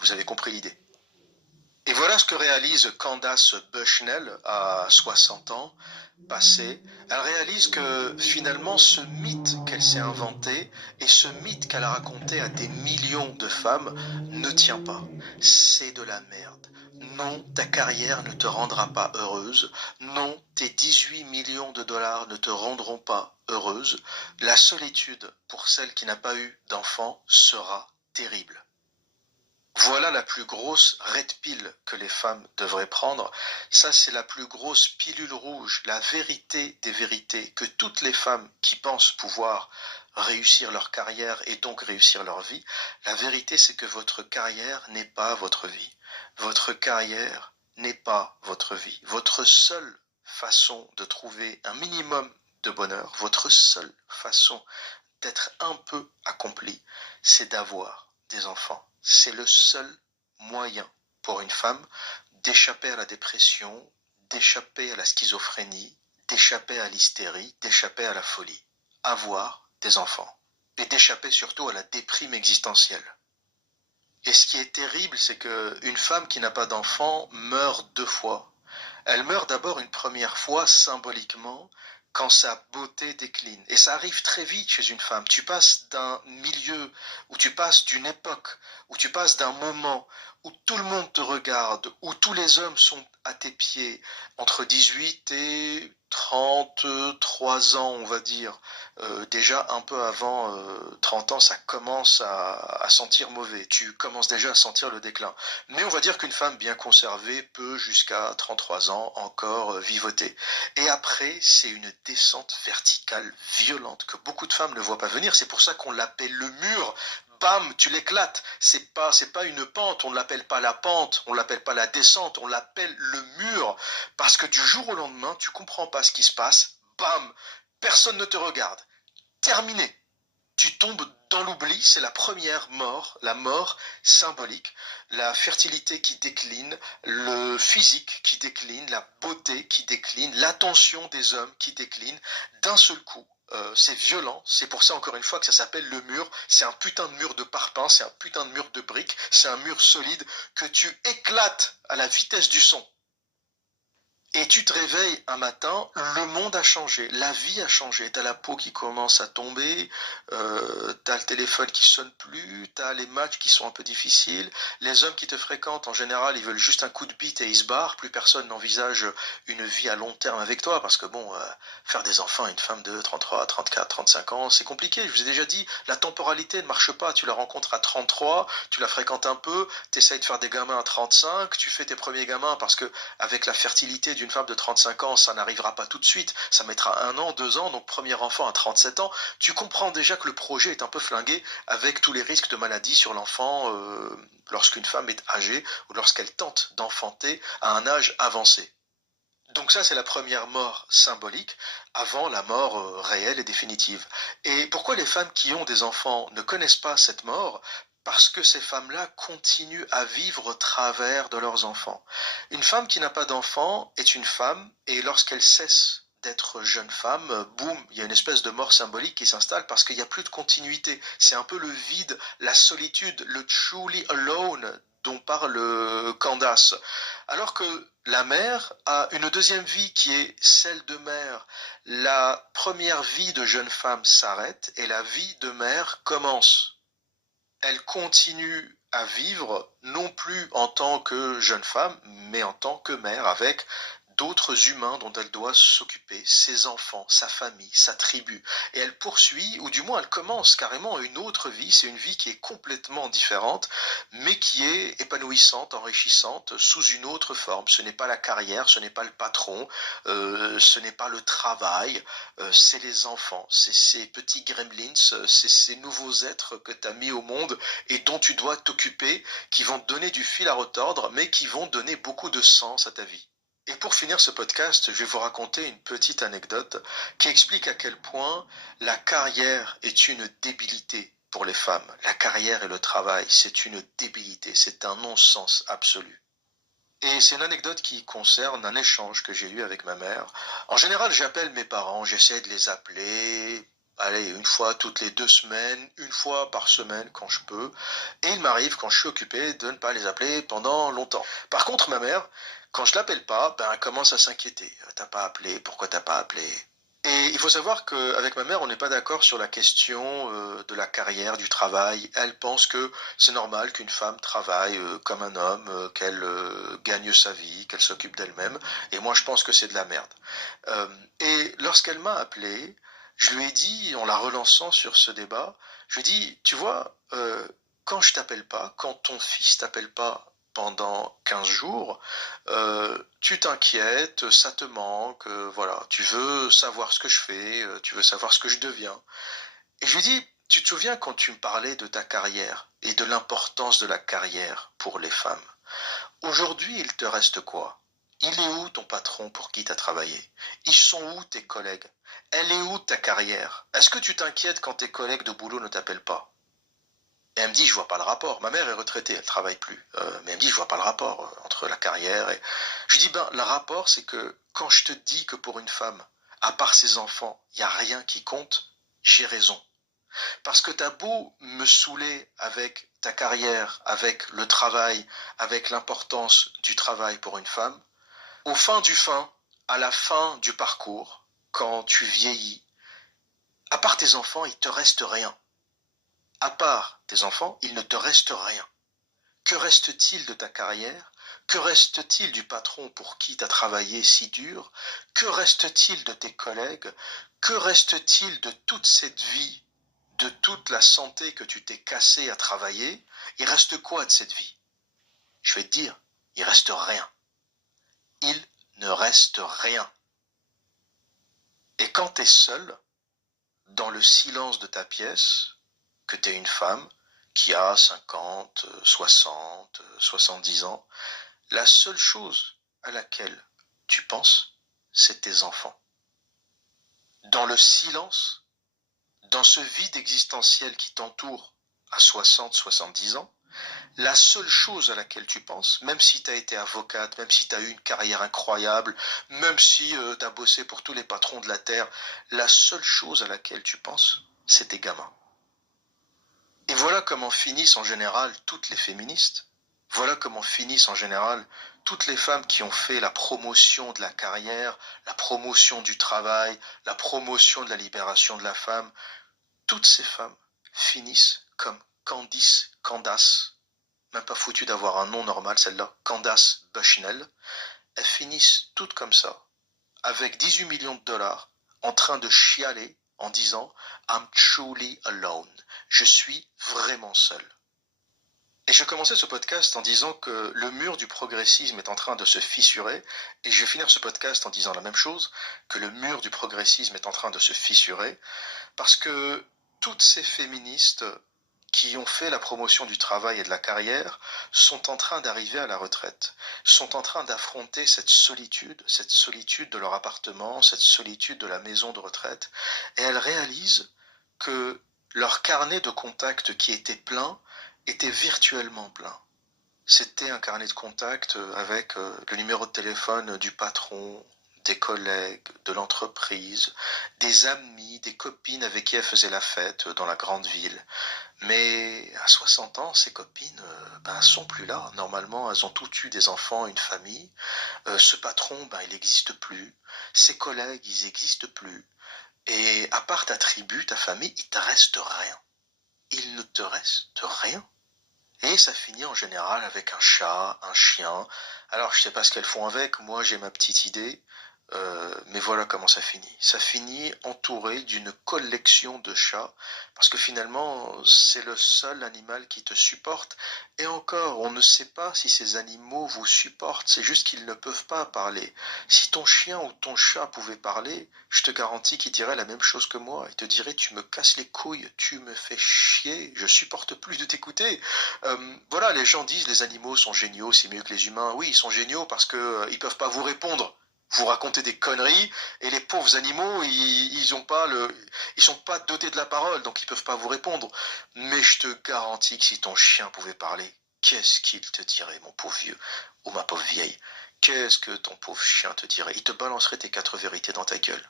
Vous avez compris l'idée. Et voilà ce que réalise Candace Bushnell à 60 ans passés. Elle réalise que finalement ce mythe qu'elle s'est inventé et ce mythe qu'elle a raconté à des millions de femmes ne tient pas. C'est de la merde. Non, ta carrière ne te rendra pas heureuse. Non, tes 18 millions de dollars ne te rendront pas heureuse. La solitude pour celle qui n'a pas eu d'enfant sera terrible. Voilà la plus grosse red pill que les femmes devraient prendre. Ça, c'est la plus grosse pilule rouge, la vérité des vérités que toutes les femmes qui pensent pouvoir réussir leur carrière et donc réussir leur vie, la vérité, c'est que votre carrière n'est pas votre vie. Votre carrière n'est pas votre vie. Votre seule façon de trouver un minimum de bonheur, votre seule façon d'être un peu accompli, c'est d'avoir des enfants. C'est le seul moyen pour une femme d'échapper à la dépression, d'échapper à la schizophrénie, d'échapper à l'hystérie, d'échapper à la folie. Avoir des enfants. Et d'échapper surtout à la déprime existentielle. Et ce qui est terrible, c'est qu'une femme qui n'a pas d'enfant meurt deux fois. Elle meurt d'abord une première fois symboliquement quand sa beauté décline. Et ça arrive très vite chez une femme. Tu passes d'un milieu, où tu passes d'une époque, où tu passes d'un moment où tout le monde te regarde, où tous les hommes sont à tes pieds, entre 18 et 33 ans, on va dire. Déjà un peu avant 30 ans, ça commence à sentir mauvais. Tu commences déjà à sentir le déclin. Mais on va dire qu'une femme bien conservée peut jusqu'à 33 ans encore vivoter. Et après, c'est une descente verticale violente que beaucoup de femmes ne voient pas venir. C'est pour ça qu'on l'appelle le mur. Bam, tu l'éclates. C'est pas une pente. On ne l'appelle pas la pente. On ne l'appelle pas la descente. On l'appelle le mur. Parce que du jour au lendemain, tu comprends pas ce qui se passe. Bam, personne ne te regarde. Terminé. Tu tombes dans l'oubli, c'est la première mort, la mort symbolique, la fertilité qui décline, le physique qui décline, la beauté qui décline, l'attention des hommes qui décline d'un seul coup. C'est violent, c'est pour ça encore une fois que ça s'appelle le mur, c'est un putain de mur de parpaing, c'est un putain de mur de briques, c'est un mur solide que tu éclates à la vitesse du son. Et tu te réveilles un matin, le monde a changé, la vie a changé. T'as la peau qui commence à tomber, t'as le téléphone qui sonne plus, t'as les matchs qui sont un peu difficiles. Les hommes qui te fréquentent, en général, ils veulent juste un coup de bite et ils se barrent. Plus personne n'envisage une vie à long terme avec toi parce que bon, faire des enfants à une femme de 33, 34, 35 ans, c'est compliqué. Je vous ai déjà dit, la temporalité ne marche pas. Tu la rencontres à 33, tu la fréquentes un peu, t'essayes de faire des gamins à 35, tu fais tes premiers gamins parce que avec la fertilité d'une femme de 35 ans, ça n'arrivera pas tout de suite, ça mettra un an, 2 ans, donc premier enfant à 37 ans, tu comprends déjà que le projet est un peu flingué avec tous les risques de maladie sur l'enfant lorsqu'une femme est âgée ou lorsqu'elle tente d'enfanter à un âge avancé. Donc ça, c'est la première mort symbolique avant la mort réelle et définitive. Et pourquoi les femmes qui ont des enfants ne connaissent pas cette mort? Parce que ces femmes-là continuent à vivre au travers de leurs enfants. Une femme qui n'a pas d'enfant est une femme, et lorsqu'elle cesse d'être jeune femme, boum, il y a une espèce de mort symbolique qui s'installe parce qu'il n'y a plus de continuité. C'est un peu le vide, la solitude, le truly alone dont parle Candace. Alors que la mère a une deuxième vie qui est celle de mère. La première vie de jeune femme s'arrête et la vie de mère commence. Elle continue à vivre non plus en tant que jeune femme, mais en tant que mère avec d'autres humains dont elle doit s'occuper, ses enfants, sa famille, sa tribu. Et elle poursuit, ou du moins elle commence carrément une autre vie, c'est une vie qui est complètement différente, mais qui est épanouissante, enrichissante, sous une autre forme. Ce n'est pas la carrière, ce n'est pas le patron, ce n'est pas le travail, c'est les enfants, c'est ces petits gremlins, c'est ces nouveaux êtres que tu as mis au monde et dont tu dois t'occuper, qui vont te donner du fil à retordre, mais qui vont donner beaucoup de sens à ta vie. Et pour finir ce podcast, je vais vous raconter une petite anecdote qui explique à quel point la carrière est une débilité pour les femmes. La carrière et le travail, c'est une débilité, c'est un non-sens absolu. Et c'est une anecdote qui concerne un échange que j'ai eu avec ma mère. En général, j'appelle mes parents, j'essaie de les appeler allez, une fois toutes les 2 semaines, une fois par semaine quand je peux. Et il m'arrive, quand je suis occupé, de ne pas les appeler pendant longtemps. Par contre, ma mère, quand je l'appelle pas, ben, elle commence à s'inquiéter. T'as pas appelé, pourquoi t'as pas appelé? Et il faut savoir qu'avec ma mère, on n'est pas d'accord sur la question de la carrière, du travail. Elle pense que c'est normal qu'une femme travaille comme un homme, qu'elle gagne sa vie, qu'elle s'occupe d'elle-même. Et moi, je pense que c'est de la merde. Et lorsqu'elle m'a appelé, je lui ai dit, en la relançant sur ce débat, je lui ai dit, tu vois, quand je t'appelle pas, quand ton fils t'appelle pas pendant 15 jours, tu t'inquiètes, ça te manque, voilà, tu veux savoir ce que je fais, tu veux savoir ce que je deviens. Et je lui dis, tu te souviens quand tu me parlais de ta carrière et de l'importance de la carrière pour les femmes? Aujourd'hui, il te reste quoi? Il est où ton patron pour qui tu as travaillé? Ils sont où tes collègues? Elle est où ta carrière? Est-ce que tu t'inquiètes quand tes collègues de boulot ne t'appellent pas? Et elle me dit, je vois pas le rapport. Ma mère est retraitée, elle travaille plus. Mais elle me dit, je vois pas le rapport entre la carrière et... Je dis, ben, le rapport, c'est que quand je te dis que pour une femme, à part ses enfants, il n'y a rien qui compte, j'ai raison. Parce que t'as beau me saouler avec ta carrière, avec le travail, avec l'importance du travail pour une femme, au fin du fin, à la fin du parcours, quand tu vieillis, à part tes enfants, il te reste rien. À part tes enfants, il ne te reste rien. Que reste-t-il de ta carrière? Que reste-t-il du patron pour qui tu as travaillé si dur? Que reste-t-il de tes collègues? Que reste-t-il de toute cette vie, de toute la santé que tu t'es cassé à travailler? Il reste quoi de cette vie? Je vais te dire, il reste rien. Il ne reste rien. Et quand tu es seul, dans le silence de ta pièce, que tu es une femme qui a 50, 60, 70 ans, la seule chose à laquelle tu penses, c'est tes enfants. Dans le silence, dans ce vide existentiel qui t'entoure à 60, 70 ans, la seule chose à laquelle tu penses, même si tu as été avocate, même si tu as eu une carrière incroyable, même si tu as bossé pour tous les patrons de la Terre, la seule chose à laquelle tu penses, c'est tes gamins. Et voilà comment finissent en général toutes les féministes. Voilà comment finissent en général toutes les femmes qui ont fait la promotion de la carrière, la promotion du travail, la promotion de la libération de la femme. Toutes ces femmes finissent comme Candace, même pas foutu d'avoir un nom normal celle-là, Candace Bushnell. Elles finissent toutes comme ça, avec 18 millions de dollars, en train de chialer en disant I'm truly alone. Je suis vraiment seul. Et je commençais ce podcast en disant que le mur du progressisme est en train de se fissurer, et je vais finir ce podcast en disant la même chose, que le mur du progressisme est en train de se fissurer, parce que toutes ces féministes qui ont fait la promotion du travail et de la carrière sont en train d'arriver à la retraite, sont en train d'affronter cette solitude de leur appartement, cette solitude de la maison de retraite, et elles réalisent que leur carnet de contacts qui était plein était virtuellement plein. C'était un carnet de contact avec le numéro de téléphone du patron, des collègues, de l'entreprise, des amis, des copines avec qui elle faisait la fête dans la grande ville. Mais à 60 ans, ces copines sont plus là. Normalement, elles ont toutes eu des enfants, une famille. Ce patron, il n'existe plus. Ses collègues, ils n'existent plus. Et à part ta tribu, ta famille, il te reste rien. Il ne te reste rien. Et ça finit en général avec un chat, un chien. Alors je sais pas ce qu'elles font avec, moi j'ai ma petite idée, mais voilà comment ça finit. Ça finit entouré d'une collection de chats, parce que finalement c'est le seul animal qui te supporte. Et encore, on ne sait pas si ces animaux vous supportent, c'est juste qu'ils ne peuvent pas parler. Si ton chien ou ton chat pouvait parler, je te garantis qu'il dirait la même chose que moi. Il te dirait tu me casses les couilles, tu me fais chier, je supporte plus de t'écouter. Voilà, les gens disent les animaux sont géniaux, c'est mieux que les humains. Oui, ils sont géniaux parce que ils peuvent pas vous répondre. Vous racontez des conneries et les pauvres animaux, ils sont pas dotés de la parole, donc ils peuvent pas vous répondre. Mais je te garantis que si ton chien pouvait parler, qu'est-ce qu'il te dirait, mon pauvre vieux ou ma pauvre vieille? Qu'est-ce que ton pauvre chien te dirait? Il te balancerait tes 4 vérités dans ta gueule.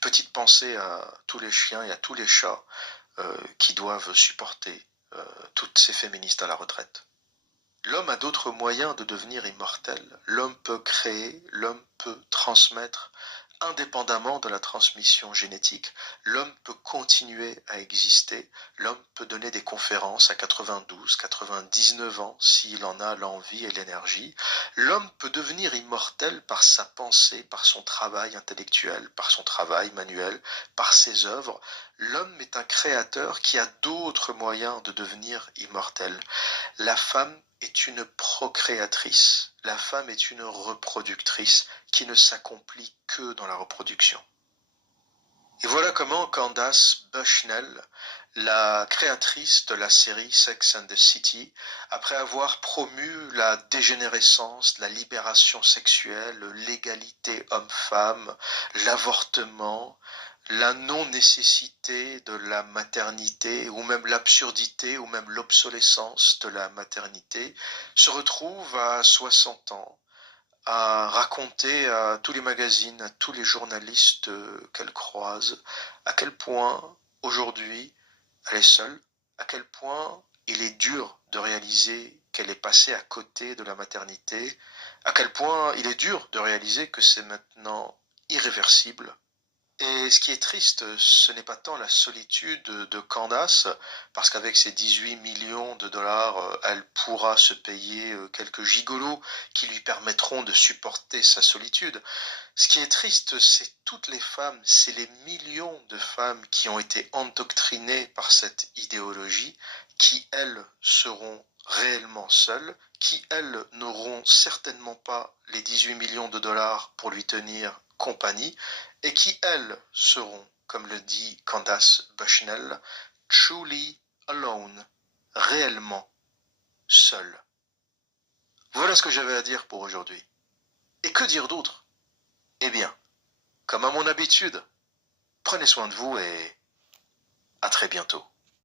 Petite pensée à tous les chiens et à tous les chats qui doivent supporter toutes ces féministes à la retraite. L'homme a d'autres moyens de devenir immortel. L'homme peut créer, l'homme peut transmettre, indépendamment de la transmission génétique. L'homme peut continuer à exister. L'homme peut donner des conférences à 92, 99 ans s'il en a l'envie et l'énergie. L'homme peut devenir immortel par sa pensée, par son travail intellectuel, par son travail manuel, par ses œuvres. L'homme est un créateur qui a d'autres moyens de devenir immortel. La femme est une procréatrice, la femme est une reproductrice qui ne s'accomplit que dans la reproduction. Et voilà comment Candace Bushnell, la créatrice de la série Sex and the City, après avoir promu la dégénérescence, la libération sexuelle, l'égalité homme-femme, l'avortement, la non-nécessité de la maternité, ou même l'absurdité, ou même l'obsolescence de la maternité, se retrouve à 60 ans à raconter à tous les magazines, à tous les journalistes qu'elle croise, à quel point aujourd'hui elle est seule, à quel point il est dur de réaliser qu'elle est passée à côté de la maternité, à quel point il est dur de réaliser que c'est maintenant irréversible. Et ce qui est triste, ce n'est pas tant la solitude de Candace, parce qu'avec ses 18 millions de dollars, elle pourra se payer quelques gigolos qui lui permettront de supporter sa solitude. Ce qui est triste, c'est toutes les femmes, c'est les millions de femmes qui ont été endoctrinées par cette idéologie, qui, elles, seront réellement seules, qui, elles, n'auront certainement pas les 18 millions de dollars pour lui tenir compagnie, et qui, elles, seront, comme le dit Candace Bushnell, truly alone, réellement seules. Voilà ce que j'avais à dire pour aujourd'hui. Et que dire d'autre? Eh bien, comme à mon habitude, prenez soin de vous et à très bientôt.